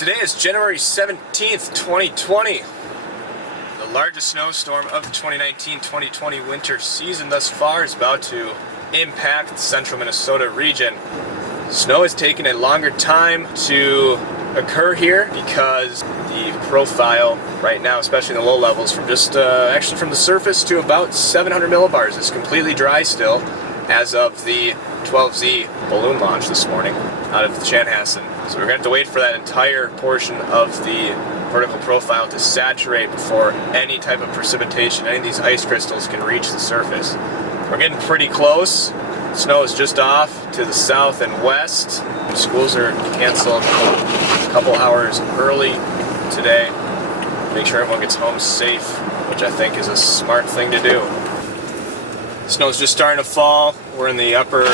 Today is January 17th, 2020. The largest snowstorm of the 2019-2020 winter season thus far is about to impact the central Minnesota region. Snow has taken a longer time to occur here because the profile right now, especially in the low levels, from just actually from the surface to about 700 millibars, is completely dry still as of the 12Z balloon launch this morning out of Chanhassen. So we're going to have to wait for that entire portion of the vertical profile to saturate before any type of precipitation, any of these ice crystals can reach the surface. We're getting pretty close. Snow is just off to the south and west. Schools are canceled a couple hours early today. Make sure everyone gets home safe, which I think is a smart thing to do. Snow's just starting to fall. We're in the upper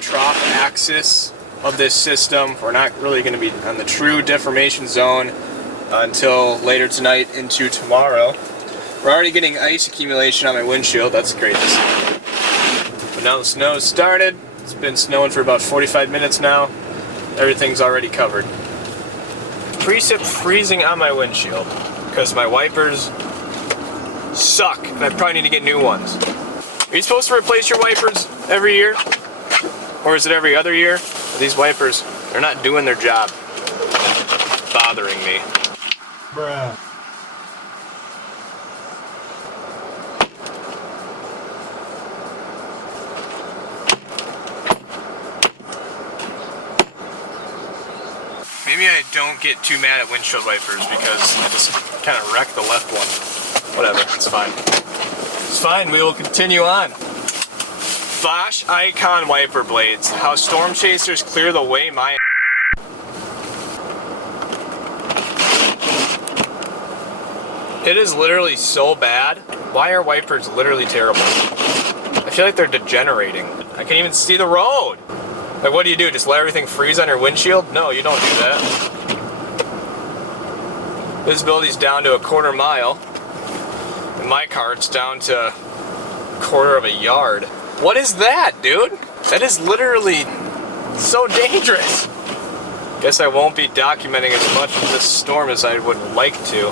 trough axis of this system. We're not really going to be on the true deformation zone until later tonight into tomorrow. We're already getting ice accumulation on my windshield. That's great to see. But now the snow's started. It's been snowing for about 45 minutes now. Everything's already covered. Precip freezing on my windshield because my wipers suck and I probably need to get new ones. Are you supposed to replace your wipers every year? Or is it every other year? These wipers, they're not doing their job. It's bothering me. Bruh. Maybe I don't get too mad at windshield wipers because I just kind of wrecked the left one. Whatever, it's fine. It's fine, we will continue on. Bosch Icon wiper blades. How storm chasers clear the way my It is literally so bad. Why are wipers literally terrible? I feel like they're degenerating. I can't even see the road. Like, what do? Just let everything freeze on your windshield? No, you don't do that. Visibility's down to a quarter mile. In my car, it's down to a quarter of a yard. What is that, dude? That is literally so dangerous. Guess I won't be documenting as much of this storm as I would like to.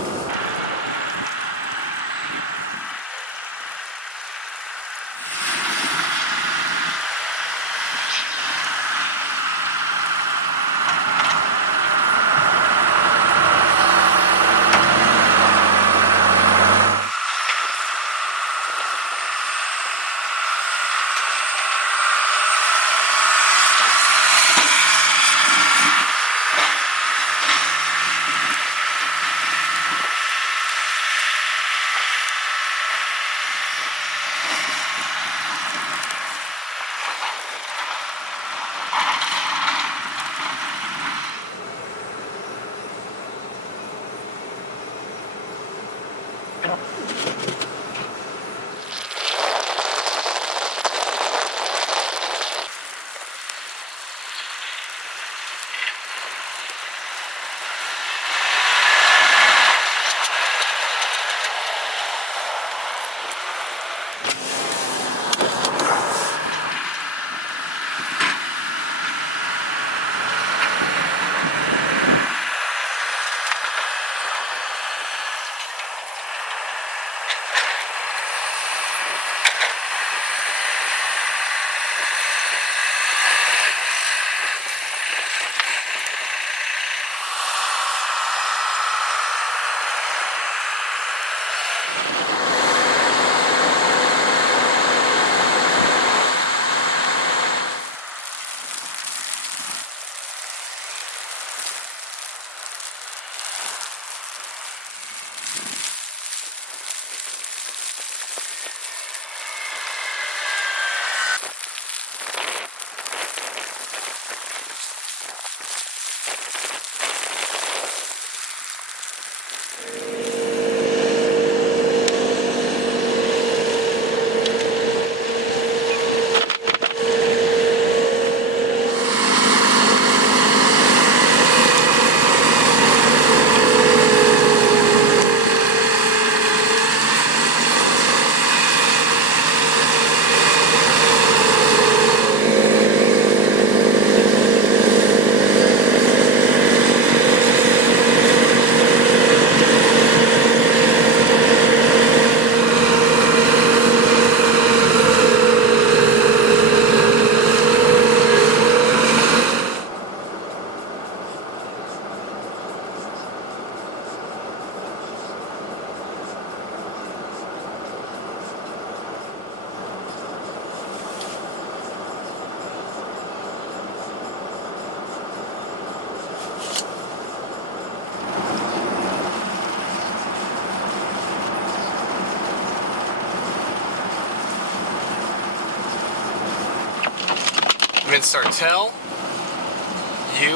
in Sartell,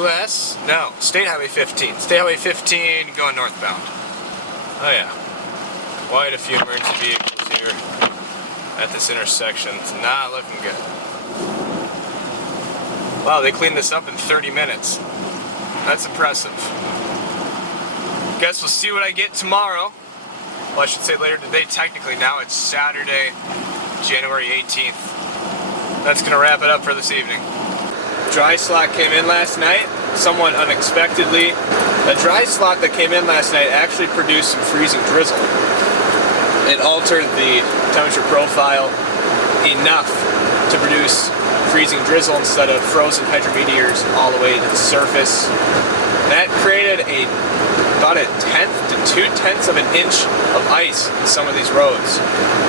US, no, State Highway 15. State Highway 15 going northbound. Oh yeah, quite a few emergency vehicles here at this intersection. It's not looking good. Wow, they cleaned this up in 30 minutes. That's impressive. Guess we'll see what I get tomorrow. Well, I should say later today. Technically now it's Saturday, January 18th. That's gonna wrap it up for this evening. Dry slot came in last night, somewhat unexpectedly. The dry slot that came in last night actually produced some freezing drizzle. It altered the temperature profile enough to produce freezing drizzle instead of frozen hydrometeors all the way to the surface. That created about 1/10 to 2/10 of an inch of ice in some of these roads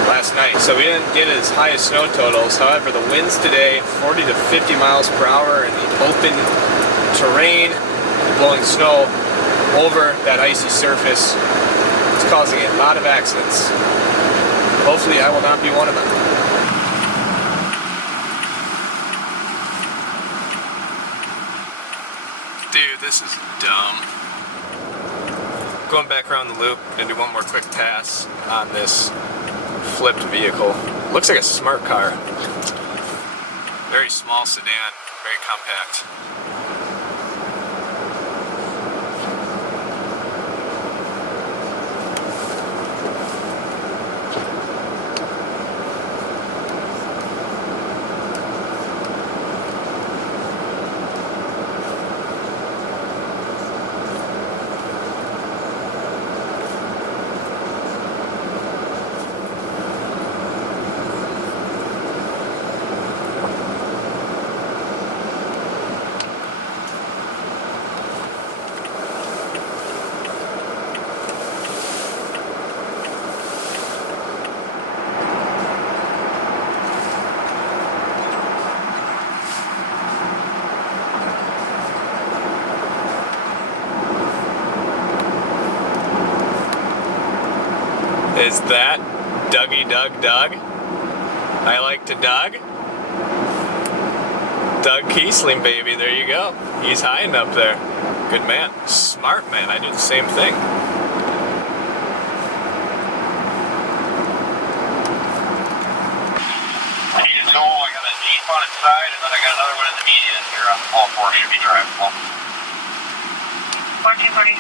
last night. So we didn't get as high as snow totals. However, the winds today, 40 to 50 miles per hour in the open terrain, blowing snow over that icy surface. It's causing a lot of accidents. Hopefully I will not be one of them. Dude, this is dumb. Going back around the loop, gonna do one more quick pass on this flipped vehicle. Looks like a smart car. Very small sedan, very compact. Is that Dougie Doug Doug? I like to Doug. Doug Kiesling, baby, there you go. He's hiding up there. Good man. Smart man, I do the same thing. I need a tool, I got a Jeep on its side, and then I got another one in the median here on all four, should be drivable. 1440.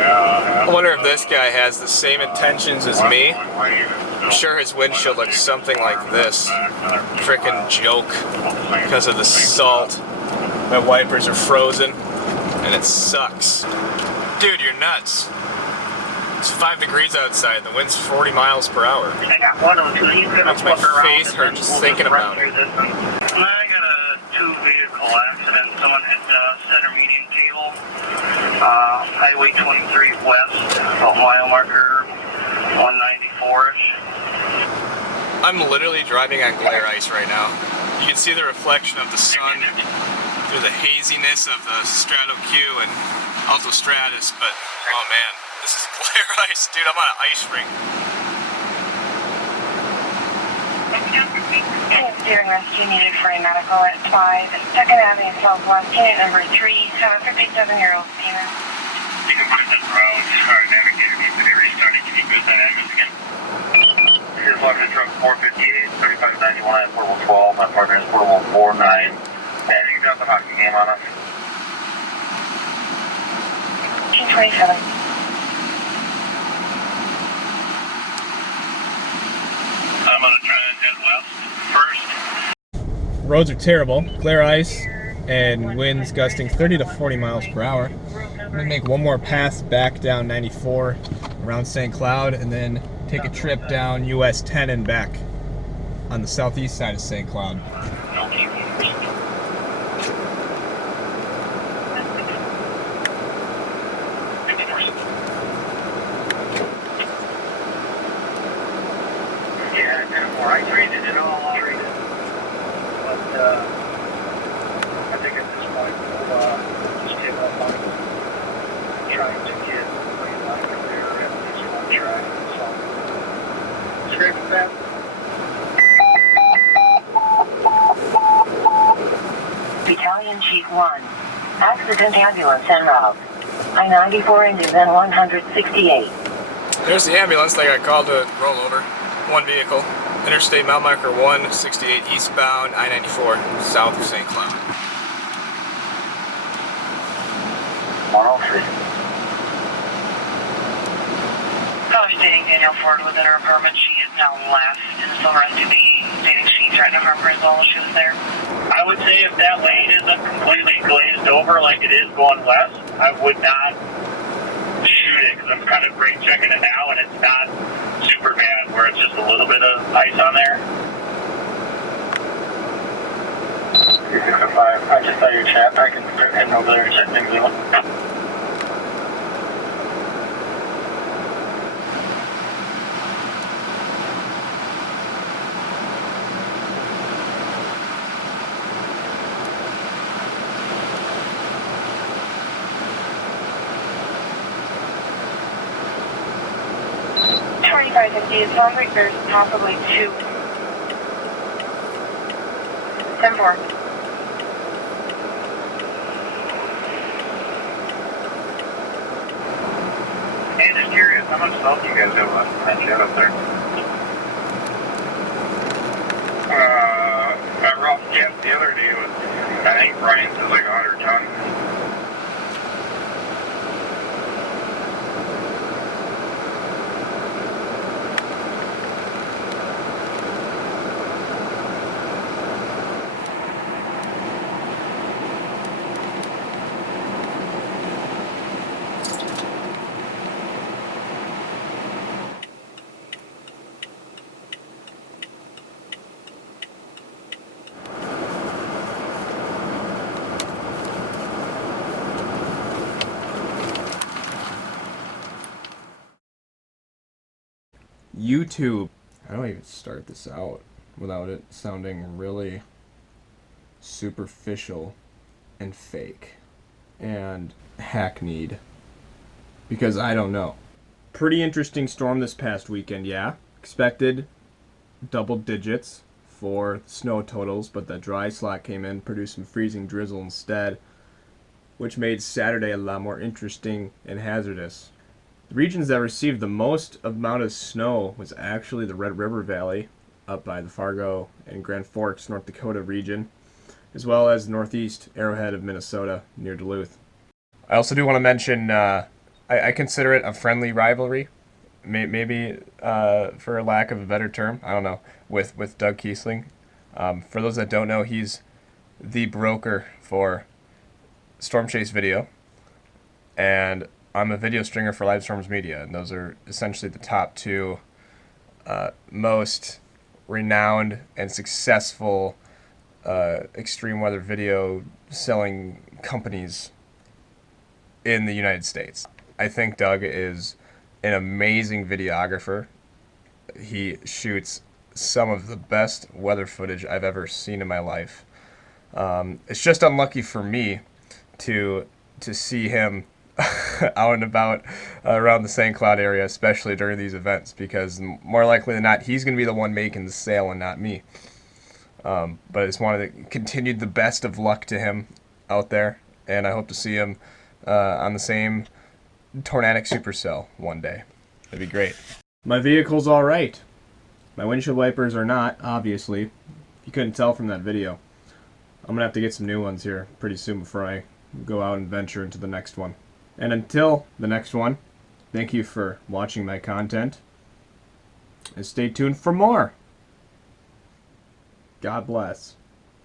I wonder if this guy has the same intentions as me. I'm sure his windshield looks something like this. Frickin' joke. Because of the salt. My wipers are frozen. And it sucks. Dude, you're nuts. It's 5 degrees outside. The wind's 40 miles per hour. Makes my face hurt just thinking about it. I got a 2-vehicle accident. Someone hit center median table. Highway 23 west, a mile marker 194-ish. I'm literally driving on glare ice right now. You can see the reflection of the sun through the haziness of the Strato Q and Altostratus, but oh man, this is glare ice, dude. I'm on an ice rink. Steering rescue needed for a medical at 5. 2nd Avenue Southwest, unit number 3. Have a 57-year-old female. You can find this road. Alright, navigator needs to be restarted. Can you use that address again? Here's walking truck 458, 3591 at portable 12. My partner is portable 49. And you can drop the hockey game on us. 227. I'm going to try and head west first. Roads are terrible, glare ice, and winds gusting 30 to 40 miles per hour. I'm gonna make one more pass back down 94 around St. Cloud and then take a trip down US 10 and back on the southeast side of St. Cloud. I traded it all already, but I think at this point we'll just give up on trying to get my career at least on track. So, scraping that. Battalion Chief 1. Accident ambulance en route. I-94 engine then 168. There's the ambulance that got called to roll over. One vehicle. Interstate mile marker 168 eastbound, I-94, south of St. Cloud. 103. Caller stating Daniel Ford within her apartment. She is now left and still resting the stating she threatened from Drizzle while she was there. I would say if that lane isn't completely glazed over like it is going west, I would not shoot it because I'm kind of brake checking it now and it's not super bad where it's just a little bit of ice on there. 365, I just saw your chat. I can start heading over there and check things out. It sounds like there's possibly two. 10-4. Hey, just curious, how much salt do you guys have left in that shed up there? That rough guess the other day was, I think Brian's is like 100 tons. YouTube. I don't even start this out without it sounding really superficial and fake and hackneyed, because I don't know. Pretty interesting storm this past weekend, yeah. Expected double digits for snow totals, but the dry slack came in, produced some freezing drizzle instead, which made Saturday a lot more interesting and hazardous. The regions that received the most amount of snow was actually the Red River Valley, up by the Fargo and Grand Forks, North Dakota region, as well as northeast Arrowhead of Minnesota near Duluth. I also do want to mention, I consider it a friendly rivalry, maybe for lack of a better term, I don't know, with Doug Kiesling. For those that don't know, he's the broker for Storm Chase Video, and I'm a video stringer for Live Storms Media, and those are essentially the top two most renowned and successful extreme weather video selling companies in the United States. I think Doug is an amazing videographer. He shoots some of the best weather footage I've ever seen in my life. It's just unlucky for me to see him out and about around the St. Cloud area, especially during these events, because more likely than not, he's going to be the one making the sale and not me. But I just wanted to continue the best of luck to him out there, and I hope to see him on the same Tornadic Supercell one day. That'd be great. My vehicle's all right. My windshield wipers are not, obviously. You couldn't tell from that video. I'm going to have to get some new ones here pretty soon before I go out and venture into the next one. And until the next one, thank you for watching my content, and stay tuned for more. God bless.